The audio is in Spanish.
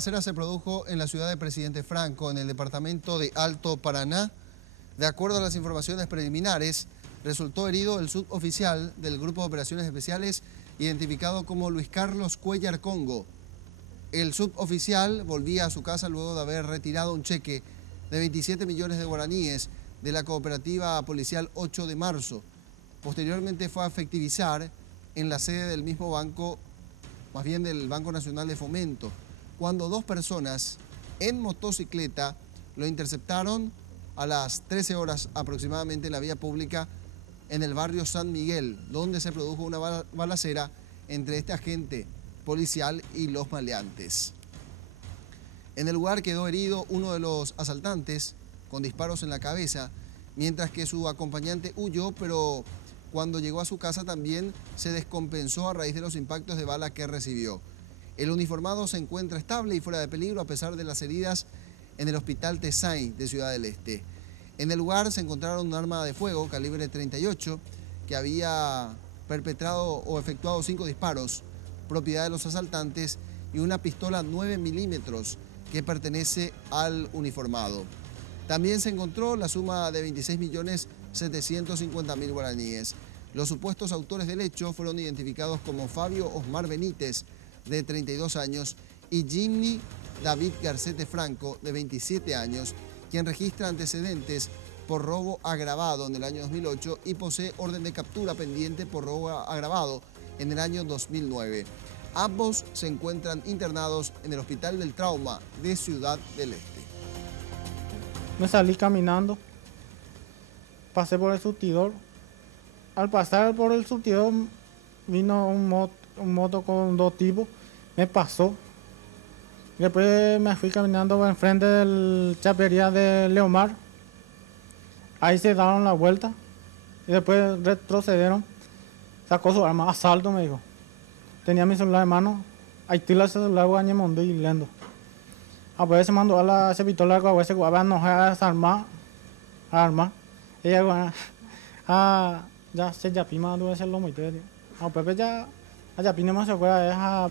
balacera se produjo en la ciudad de Presidente Franco, en el departamento de Alto Paraná. De acuerdo a las informaciones preliminares, resultó herido el suboficial del Grupo de Operaciones Especiales, identificado como Luis Carlos Cuellar Congo. El suboficial volvía a su casa luego de haber retirado un cheque de 27 millones de guaraníes de la cooperativa policial 8 de marzo. Posteriormente fue a efectivizar en la sede del mismo banco, más bien del Banco Nacional de Fomento, cuando dos personas en motocicleta lo interceptaron a las 13 horas aproximadamente en la vía pública en el barrio San Miguel, donde se produjo una balacera entre este agente policial y los maleantes. En el lugar quedó herido uno de los asaltantes con disparos en la cabeza, mientras que su acompañante huyó, pero cuando llegó a su casa también se descompensó a raíz de los impactos de bala que recibió. El uniformado se encuentra estable y fuera de peligro a pesar de las heridas en el Hospital Tesain de Ciudad del Este. En el lugar se encontraron un arma de fuego calibre 38 que había perpetrado o efectuado 5 disparos, propiedad de los asaltantes, y una pistola 9 milímetros que pertenece al uniformado. También se encontró la suma de 26.750.000 guaraníes. Los supuestos autores del hecho fueron identificados como Fabio Osmar Benítez, de 32 años, y Jimmy David Garcete Franco, de 27 años, quien registra antecedentes por robo agravado en el año 2008 y posee orden de captura pendiente por robo agravado en el año 2009. Ambos se encuentran internados en el Hospital del Trauma de Ciudad del Este. Me salí caminando, pasé por el surtidor. Al pasar por el surtidor vino un moto con 2 tipos, me pasó. Después me fui caminando enfrente de la chapería de Leomar. Ahí se daron la vuelta y después retrocedieron. Sacó su arma, asalto, me dijo. Tenía mi celular en mano, ahí tira el celular, guañemondo y lendo. A veces se mandó a la pistola, a veces guaba no a desarmar, arma. Ella ya se ya pima debe ser lo muy tedioso. A Pepe ya pina más se fue a